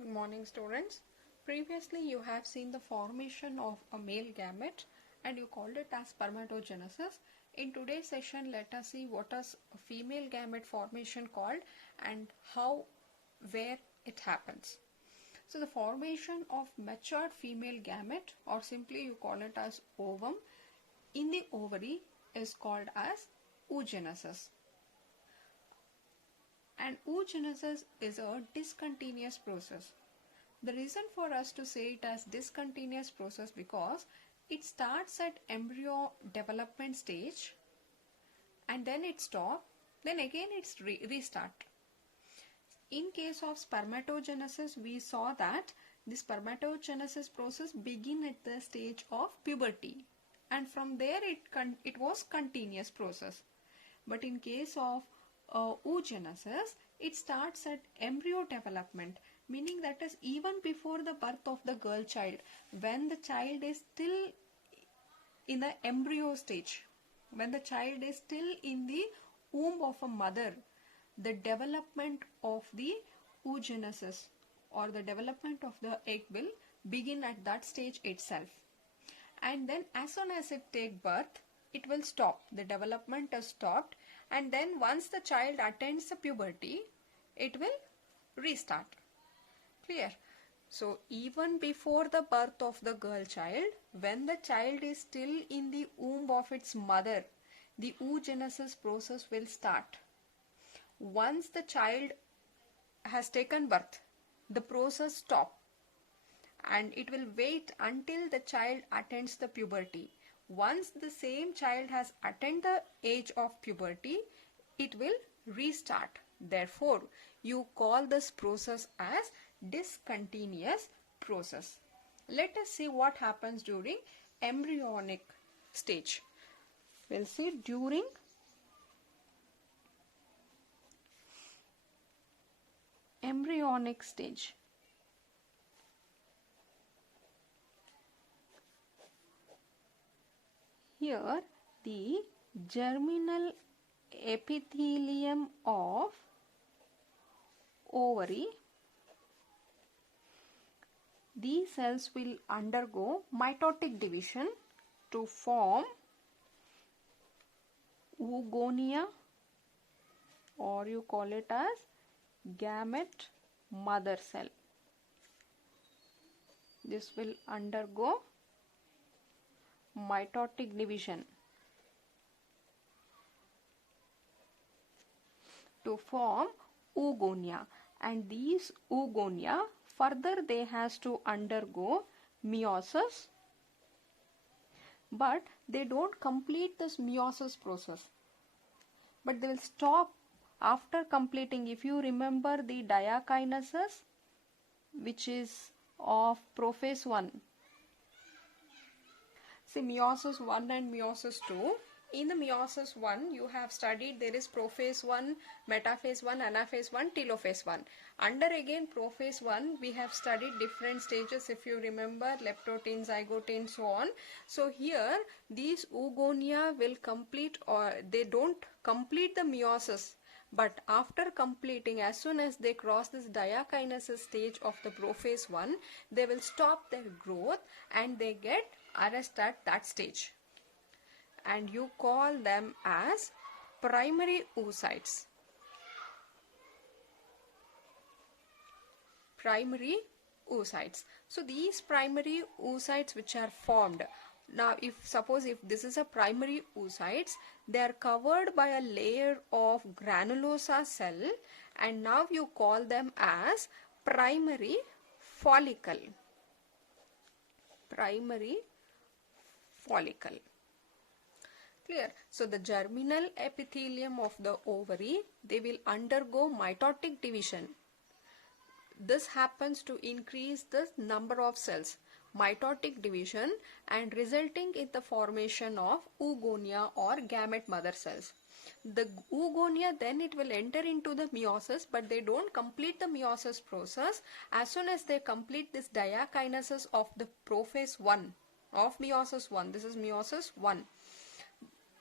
Good morning, students. Previously you have seen the formation of a male gamete and you called it as spermatogenesis. In today's session, let us see what is a female gamete formation called and where it happens. So the formation of matured female gamete, or simply you call it as ovum, in the ovary is called as oogenesis. And oogenesis is a discontinuous process. The reason for us to say it as discontinuous process because it starts at embryo development stage and then it stops, then again it's restart. In case of spermatogenesis, we saw that the spermatogenesis process begin at the stage of puberty and from there it was continuous process. But in case of oogenesis, it starts at embryo development, meaning that is even before the birth of the girl child, when the child is still in the embryo stage, when the child is still in the womb of a mother, the development of the oogenesis or the development of the egg will begin at that stage itself. And then as soon as it takes birth, it will stop. The development is stopped, and then once the child attains the puberty, it will restart. Clear? So even before the birth of the girl child, when the child is still in the womb of its mother, the oogenesis process will start. Once the child has taken birth, the process stops and it will wait until the child attains the puberty. Once the same child has attained the age of puberty, it will restart. Therefore, you call this process as discontinuous process. Let us see what happens during embryonic stage. We'll see during embryonic stage. Here the germinal epithelium of ovary, these cells will undergo mitotic division to form oogonia, or you call it as gamete mother cell. This will undergo mitotic division to form oogonia, and these oogonia further they has to undergo meiosis, but they don't complete this meiosis process, but they will stop after completing. If you remember the diakinesis, which is of prophase 1, see meiosis 1 and meiosis 2. In the meiosis 1, you have studied there is prophase 1, metaphase 1, anaphase 1, telophase 1. Under again prophase 1, we have studied different stages, if you remember, leptotene, zygotene, so on. So here these oogonia will complete, or they don't complete the meiosis. But after completing, as soon as they cross this diakinesis stage of the prophase 1, they will stop their growth and they get arrested at that stage. And you call them as primary oocytes. Primary oocytes. So these primary oocytes which are formed, now suppose if this is a primary oocytes, they are covered by a layer of granulosa cell, and now you call them as primary follicle. Primary follicle. Clear? So the germinal epithelium of the ovary, they will undergo mitotic division. This happens to increase the number of cells, mitotic division, and resulting in the formation of oogonia or gamete mother cells. The oogonia then it will enter into the meiosis, but they don't complete the meiosis process. As soon as they complete this diakinesis of the prophase 1 of meiosis 1, this is meiosis 1,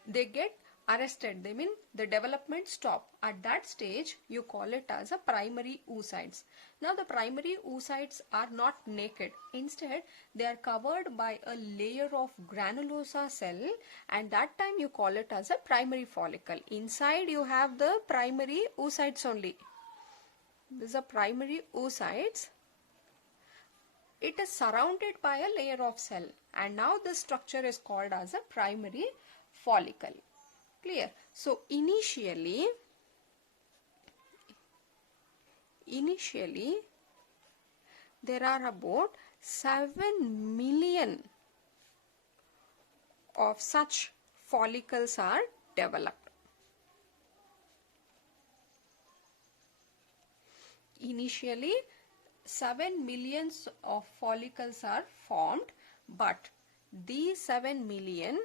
they get arrested. They mean the development stop. At that stage, you call it as a primary oocytes. Now the primary oocytes are not naked. Instead, they are covered by a layer of granulosa cell, and that time you call it as a primary follicle. Inside you have the primary oocytes only. This is a primary oocytes. It is surrounded by a layer of cell, and now this structure is called as a primary follicle. Clear? So initially there are about 7 million of such follicles are developed. Initially 7 millions of follicles are formed, but these 7 million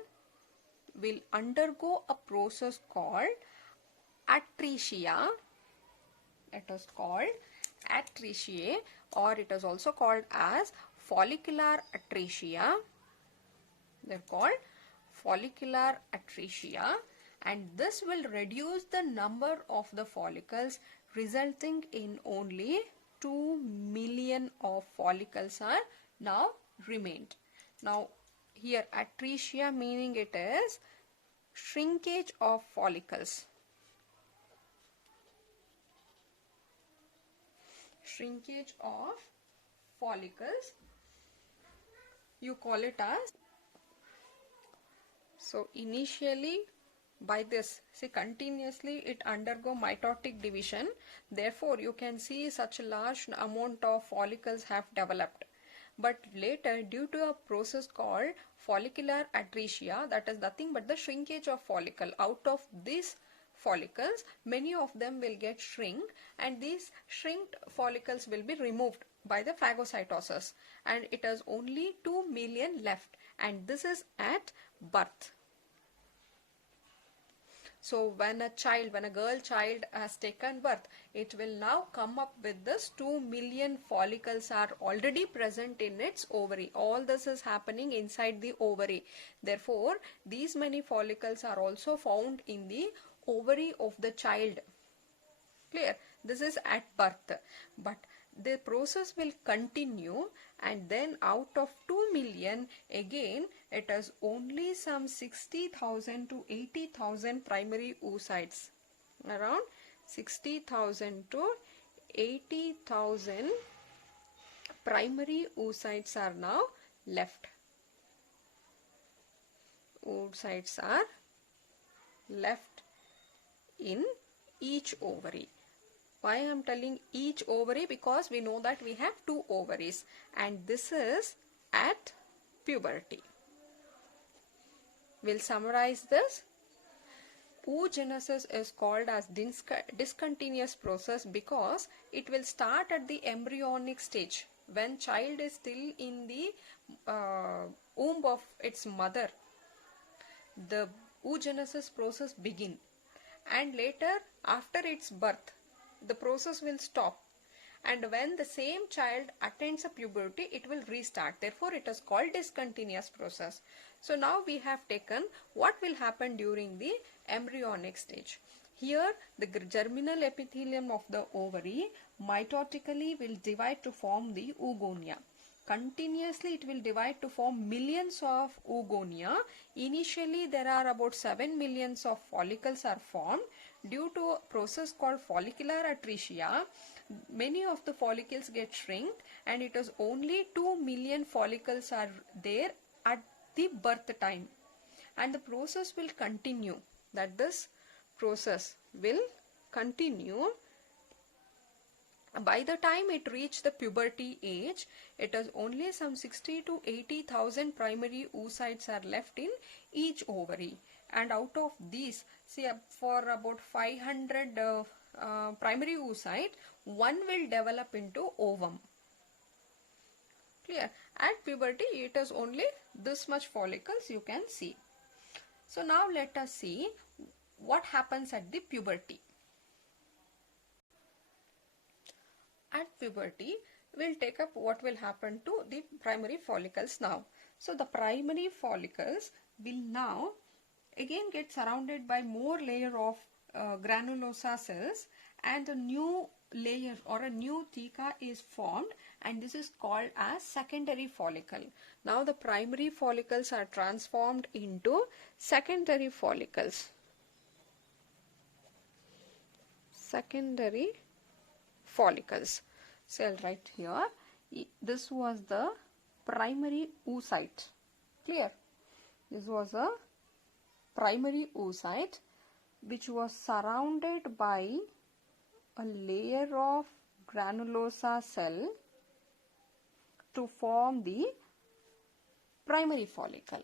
will undergo a process called atresia. It is called atresia, or it is also called as follicular atresia. They are called follicular atresia, and this will reduce the number of the follicles, resulting in only 2 million of follicles are now remained. Now here atresia meaning it is shrinkage of follicles. Shrinkage of follicles, you call it as. So initially by this, see, continuously it undergo mitotic division, therefore you can see such a large amount of follicles have developed. But later, due to a process called follicular atresia, that is nothing but the shrinkage of follicle, out of these follicles many of them will get shrink, and these shrinked follicles will be removed by the phagocytosis, and it is only 2 million left, and this is at birth. So when a girl child has taken birth, it will now come up with this 2 million follicles are already present in its ovary. All this is happening inside the ovary. Therefore, these many follicles are also found in the ovary of the child. Clear? This is at birth. But the process will continue, and then out of 2 million, again it is only some 60,000 to 80,000 primary oocytes. Around 60,000 to 80,000 primary oocytes are now left. Oocytes are left in each ovary. Why I am telling each ovary? Because we know that we have 2 ovaries, and this is at puberty. We'll summarize this. Oogenesis is called as discontinuous process because it will start at the embryonic stage when child is still in the womb of its mother. The oogenesis process begin, and later after its birth the process will stop, and when the same child attains a puberty it will restart. Therefore it is called discontinuous process. So now we have taken what will happen during the embryonic stage. Here the germinal epithelium of the ovary mitotically will divide to form the oogonia. Continuously it will divide to form millions of oogonia. Initially there are about 7 millions of follicles are formed. Due to a process called follicular atresia, many of the follicles get shrinked, and it is only 2 million follicles are there at the birth time, and the process will continue. That this process will continue. By the time it reaches the puberty age, it is only some 60 to 80,000 primary oocytes are left in each ovary, and out of these, see, for about 500 primary oocyte, one will develop into ovum. Clear? At puberty it is only this much follicles you can see. So now let us see what happens at the puberty. At puberty, we'll take up what will happen to the primary follicles now. So the primary follicles will now again get surrounded by more layer of granulosa cells, and a new layer or a new theca is formed, and this is called as secondary follicle. Now the primary follicles are transformed into secondary follicles. Secondary follicles. So I'll write here, this was the primary oocyte. Clear? This was a primary oocyte which was surrounded by a layer of granulosa cell to form the primary follicle.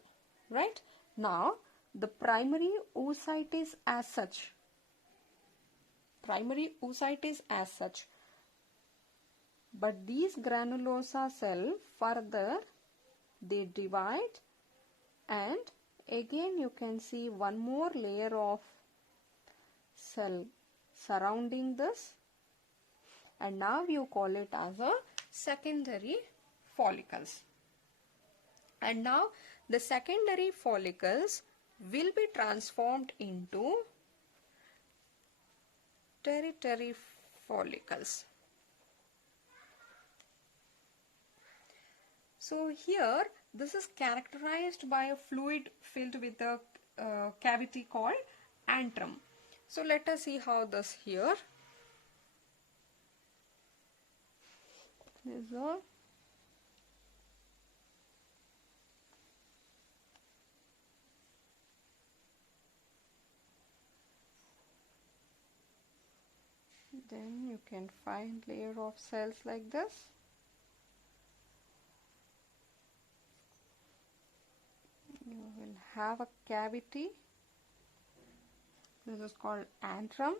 Right? Now the primary oocyte is as such. Primary oocyte is as such. But these granulosa cell further they divide, and again you can see one more layer of cell surrounding this, and now you call it as a secondary follicles. And now the secondary follicles will be transformed into tertiary follicles. So here this is characterized by a fluid filled with a cavity called antrum. So let us see how this here is a then you can find layer of cells like this. You will have a cavity. This is called antrum.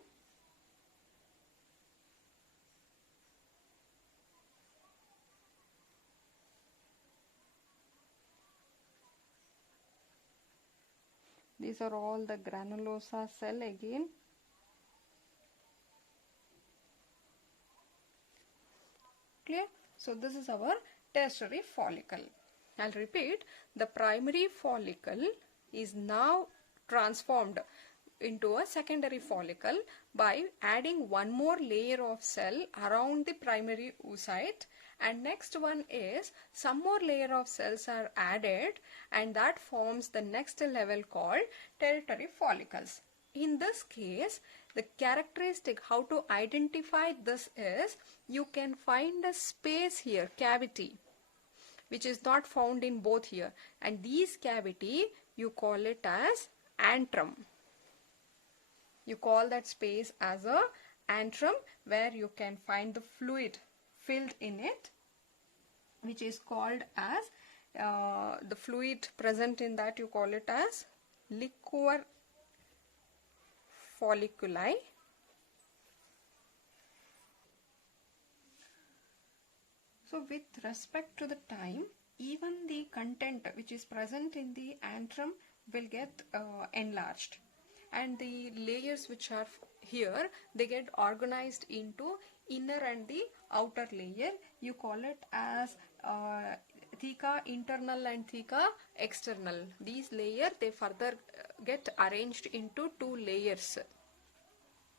These are all the granulosa cell again. Clear? So this is our tertiary follicle. I'll repeat, the primary follicle is now transformed into a secondary follicle by adding one more layer of cell around the primary oocyte, and next one is some more layer of cells are added, and that forms the next level called tertiary follicles. In this case, the characteristic how to identify this is you can find a space here, cavity, which is not found in both here, and these cavity you call it as antrum. You call that space as a antrum, where you can find the fluid filled in it, which is called as the fluid present in that you call it as liquor folliculi. So with respect to the time, even the content which is present in the antrum will get enlarged, and the layers which are here, they get organized into inner and the outer layer. You call it as theca internal and theca external. These layers, they further get arranged into two layers.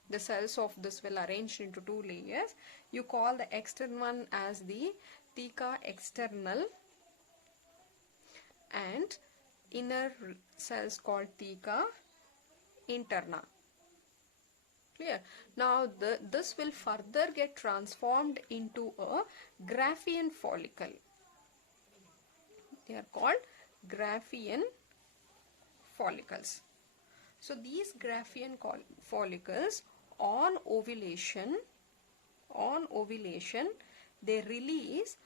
The cells of this will arrange into two layers. You call the external one as the theca external, and inner cells called theca interna. Clear? Now this will further get transformed into a Graafian follicle. They are called Graafian follicles. So these Graafian follicles on ovulation, they release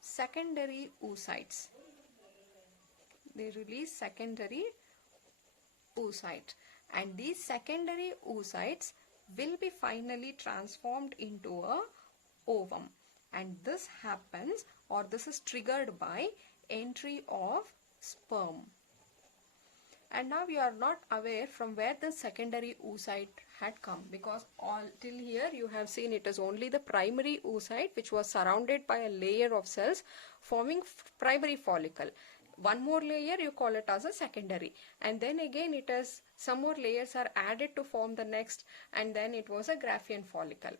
secondary oocytes. They release secondary oocyte, and these secondary oocytes will be finally transformed into a ovum, and this happens, or this is triggered by entry of sperm. And now we are not aware from where the secondary oocyte had come, because all till here you have seen it is only the primary oocyte which was surrounded by a layer of cells forming primary follicle. one more layer you call it as a secondary, and then again it is some more layers are added to form the next, and then it was a Graafian follicle.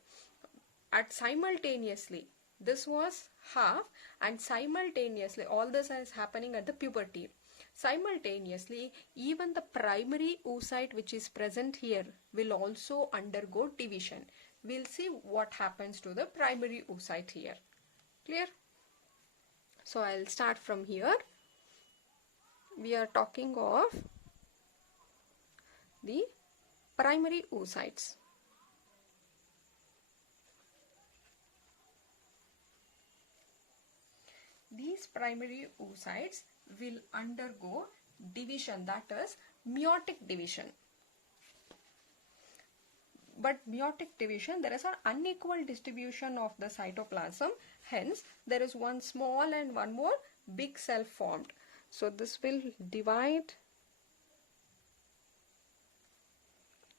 At simultaneously, this was half, and simultaneously all this is happening at the puberty. Simultaneously, even the primary oocyte which is present here will also undergo division. We'll see what happens to the primary oocyte here. Clear? So I'll start from here. We are talking of the primary oocytes. These primary oocytes will undergo division, that is meiotic division. But meiotic division, there is an unequal distribution of the cytoplasm, hence there is one small and one more big cell formed. So this will divide.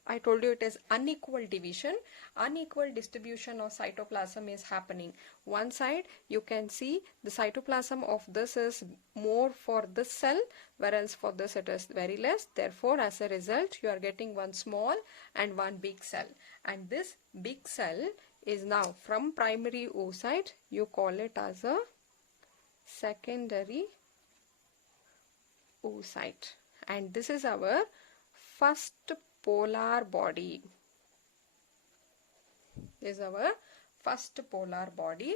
I told you it is unequal division, unequal distribution of cytoplasm is happening. One side you can see the cytoplasm of this is more for this cell, whereas for this it is very less. Therefore, as a result, you are getting one small and one big cell. And this big cell is now from primary oocyte, you call it as a secondary oocyte. And this is our first polar body. Is our first polar body,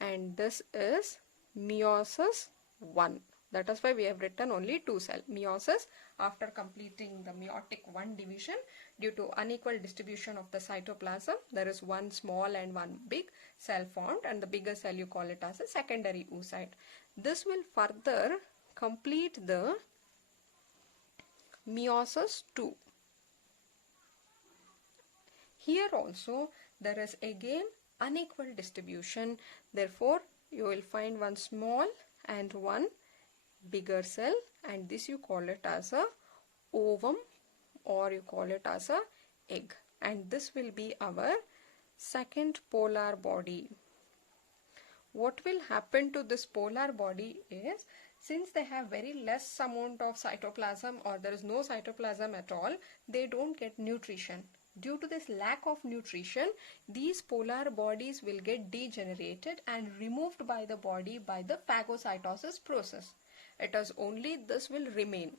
and this is meiosis 1. That is why we have written only 2 cell. Meiosis, after completing the meiotic 1 division, due to unequal distribution of the cytoplasm, there is one small and one big cell formed, and the bigger cell you call it as a secondary oocyte. This will further complete the meiosis 2. Here also there is again unequal distribution, therefore you will find one small and one bigger cell, and this you call it as a ovum, or you call it as a egg, and this will be our second polar body. What will happen to this polar body is, since they have very less amount of cytoplasm, or there is no cytoplasm at all, they don't get nutrition. Due to this lack of nutrition, these polar bodies will get degenerated and removed by the body by the phagocytosis process. It is only this will remain.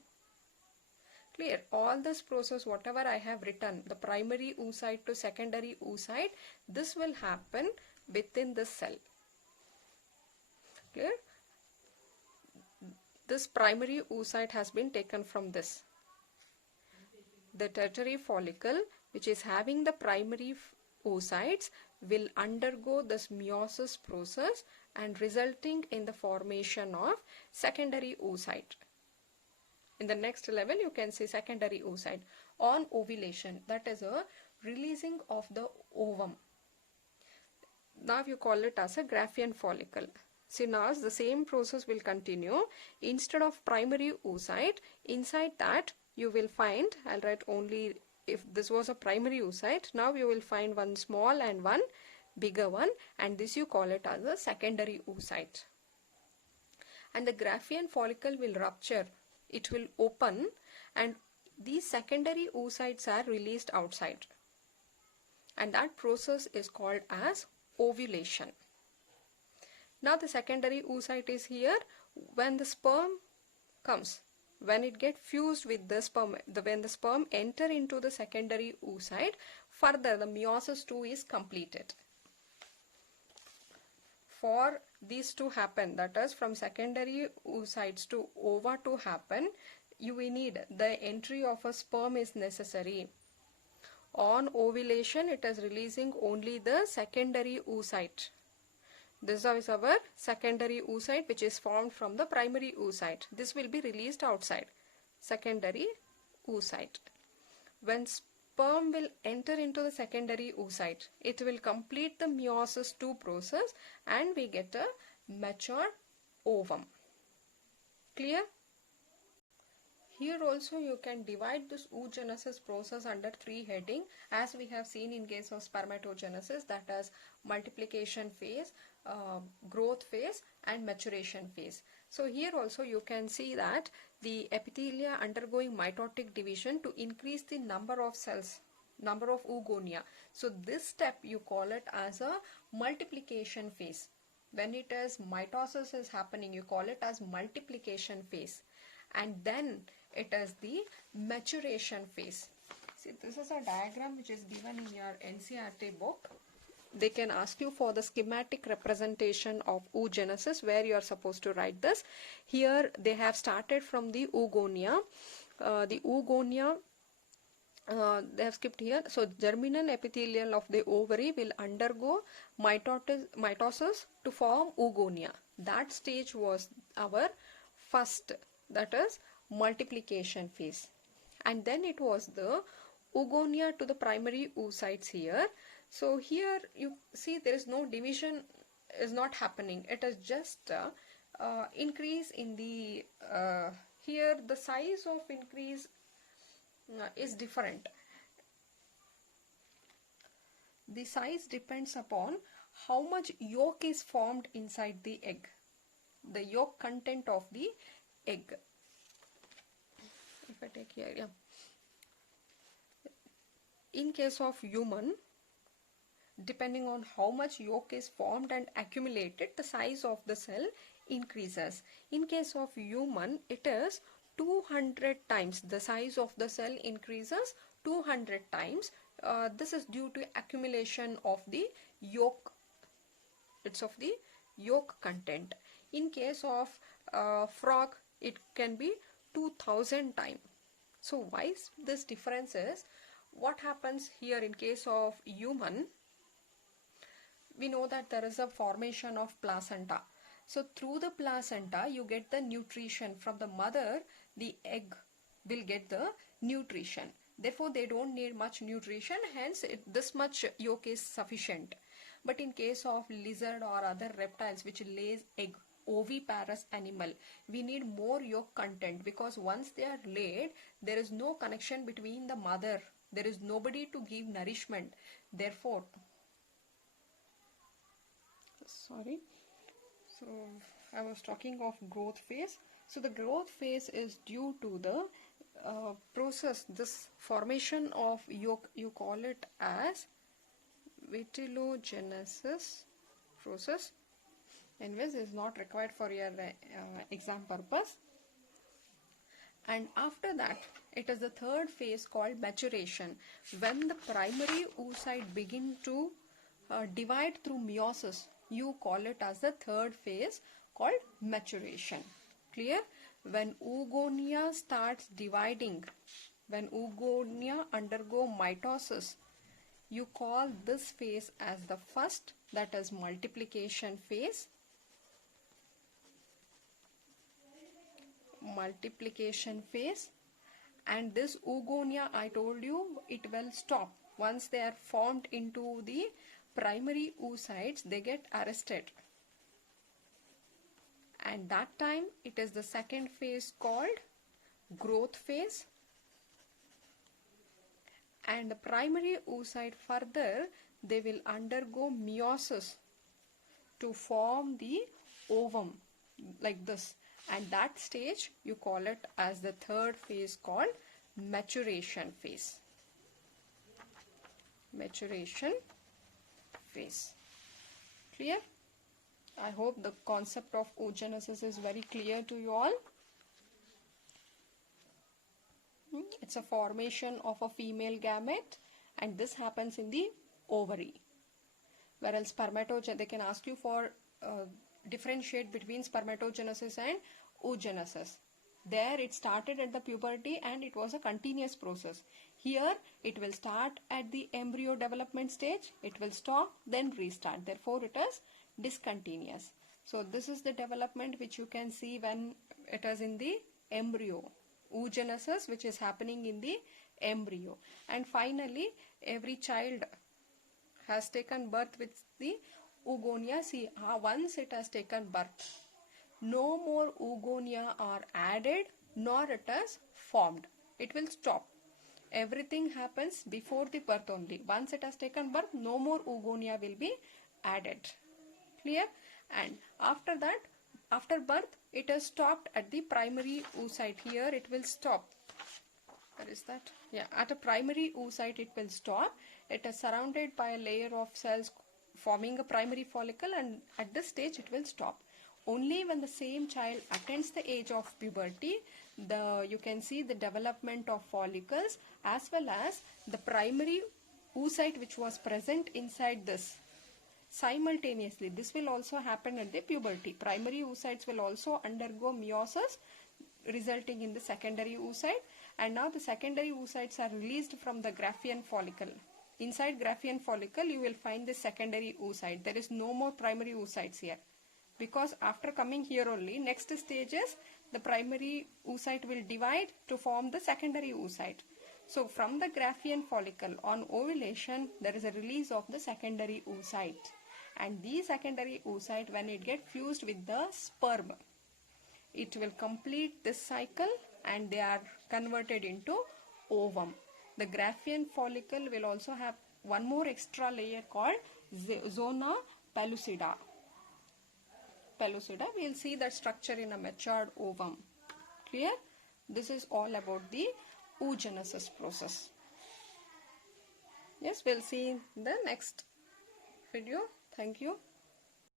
Clear? All this process, whatever I have written, the primary oocyte to secondary oocyte, this will happen within the cell. Clear? This primary oocyte has been taken from this. The tertiary follicle, which is having the primary oocytes, will undergo this meiosis process and resulting in the formation of secondary oocyte. In the next level you can see secondary oocyte. On ovulation, that is a releasing of the ovum. Now you call it as a Graafian follicle. See, now the same process will continue. Instead of primary oocyte, inside that you will find, I'll write only if this was a primary oocyte, now you will find one small and one bigger one, and this you call it as a secondary oocyte. And the Graafian follicle will rupture, it will open, and these secondary oocytes are released outside, and that process is called as ovulation. Now the secondary oocyte is here. When the sperm comes, when it gets fused with the sperm, when the sperm enter into the secondary oocyte, further the meiosis 2 is completed. For these to happen, that is from secondary oocytes to ova to happen, you will need the entry of a sperm is necessary. On ovulation, it is releasing only the secondary oocyte. This is our secondary oocyte, which is formed from the primary oocyte. This will be released outside. Secondary oocyte. When sperm will enter into the secondary oocyte, it will complete the meiosis 2 process and we get a mature ovum. Clear? Here also you can divide this oogenesis process under three heading, as we have seen in case of spermatogenesis, that is multiplication phase, growth phase and maturation phase. So here also you can see that the epithelia undergoing mitotic division to increase the number of cells, number of oogonia. So this step you call it as a multiplication phase. When it is mitosis is happening, you call it as multiplication phase. And then it is the maturation phase. See, this is a diagram which is given in your NCERT book. They can ask you for the schematic representation of oogenesis, where you are supposed to write this. Here they have started from the oogonia. The oogonia, they have skipped here. So germinal epithelial of the ovary will undergo mitosis to form oogonia. That stage was our first, that is multiplication phase. And then it was the oogonia to the primary oocytes here. So here you see there is no division, is not happening. It is just increase in the, here the size of increase is different. The size depends upon how much yolk is formed inside the egg, the yolk content of the egg. If I take here, yeah. In case of human, depending on how much yolk is formed and accumulated, the size of the cell increases. In case of human, it is 200 times. The size of the cell increases 200 times. This is due to accumulation of the yolk. It's of the yolk content. In case of frog, it can be 2000 times. So why this difference is, what happens here in case of human, we know that there is a formation of placenta. So through the placenta you get the nutrition from the mother, the egg will get the nutrition. Therefore they don't need much nutrition, hence this much yolk is sufficient. But in case of lizard or other reptiles which lays egg, oviparous animal, we need more yolk content, because once they are laid, there is no connection between the mother, there is nobody to give nourishment. Therefore, sorry, so I was talking of growth phase. So the growth phase is due to the process, this formation of yolk, you call it as vitellogenesis process. Anyways, is not required for your exam purpose. And after that, it is the third phase called maturation, when the primary oocyte begin to divide through meiosis. You call it as the third phase called maturation. Clear? When oogonia starts dividing, when oogonia undergo mitosis, you call this phase as the first, that is multiplication phase. Multiplication phase. And this oogonia, I told you, it will stop once they are formed into the primary oocytes, they get arrested, and that time it is the second phase called growth phase. And the primary oocyte further, they will undergo meiosis to form the ovum like this, and that stage you call it as the third phase called maturation phase. Maturation phase. Clear? I hope the concept of oogenesis is very clear to you all. It's a formation of a female gamete, and this happens in the ovary. Whereas spermatogenesis, they can ask you for differentiate between spermatogenesis and oogenesis. There it started at the puberty and it was a continuous process. Here it will start at the embryo development stage, it will stop, then restart. Therefore it is discontinuous. So this is the development which you can see when it is in the embryo. Oogenesis, which is happening in the embryo. And finally every child has taken birth with the oogonia. See, once it has taken birth, no more oogonia are added nor it is formed. It will stop. Everything happens before the birth only. Once it has taken birth, no more oogonia will be added. Clear? And after that, after birth, it has stopped at the primary oocyte. Here it will stop. Where is that? Yeah, at a primary oocyte it will stop. It is surrounded by a layer of cells forming a primary follicle, and at this stage it will stop. Only when the same child attains the age of puberty, you can see the development of follicles as well as the primary oocyte which was present inside this. Simultaneously, this will also happen at the puberty. Primary oocytes will also undergo meiosis, resulting in the secondary oocyte, and now the secondary oocytes are released from the Graafian follicle. Inside Graafian follicle, you will find the secondary oocyte. There is no more primary oocytes here, because after coming here only, next stage is the primary oocyte will divide to form the secondary oocyte. So from the Graafian follicle on ovulation, there is a release of the secondary oocyte, and the secondary oocyte, when it gets fused with the sperm, it will complete this cycle and they are converted into ovum. The Graafian follicle will also have one more extra layer called zona pellucida. We will see that structure in a matured ovum. Clear? This is all about the oogenesis process. Yes, we'll see in the next video. Thank you.